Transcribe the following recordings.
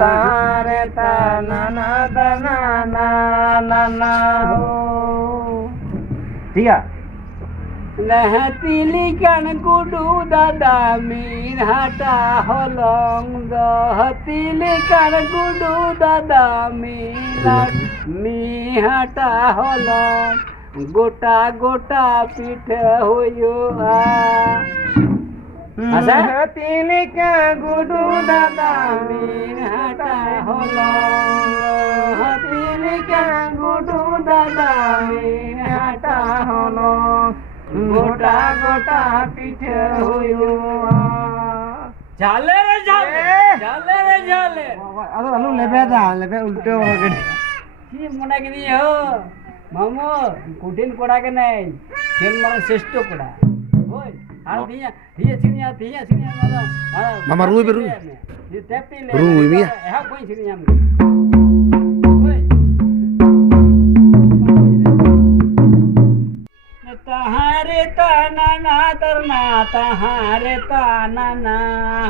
तारे ता ना ना ता ना ना ना ना हो ठीक है Lekan Gudu Dada min hata holong do Lekan Gudu Dada mi hata holong gota gota pitha hoyo asa Lekan Gudu Dada min hata holong Lekan Gudu Dada min hata holong गोटा गोटा पीछे होयो झाले रे झाले अरे हलो लेबे उल्टे हो गए की मना के नहीं हो मामो कुटिन कोड़ा के नहीं खेल मारा श्रेष्ठ कोड़ा होय आर दिया सिनिया मामा रुई ये टेपी ले रुई मिया हा कोई सिनिया तहारे ताना ना तरना तहारे ताना ना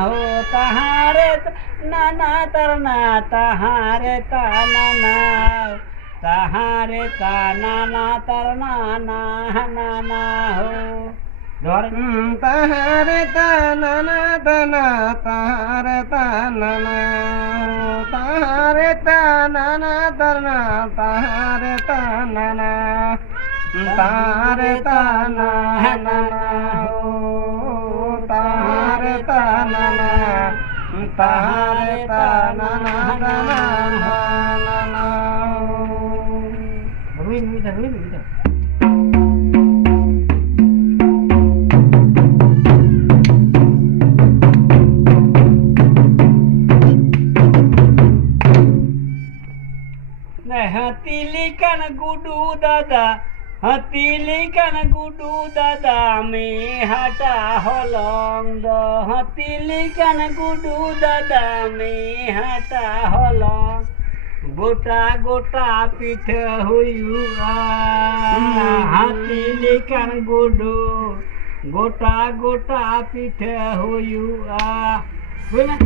हो तहारे नाना तरना तहारे ताना ना तहारे ताना ना तरना ना ना ना हो तहारे ताना ना तना तहारे ताना ना तहारे ताना ना तरना तहारे ताना ना तारे ताना ना हो तारे ताना ना तारे ताना ना ना ना Rui Hati Lekan Gudu Dada Hati Lekan Gudu Dada me hata holong do Hati Lekan Gudu Dada me hata holong gota gota pitha hoyu Hati Lekan Gudu gota gota pitha hoyu boleh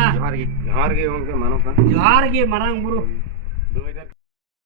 जोहार के मानव जोहार के मारांग बुरु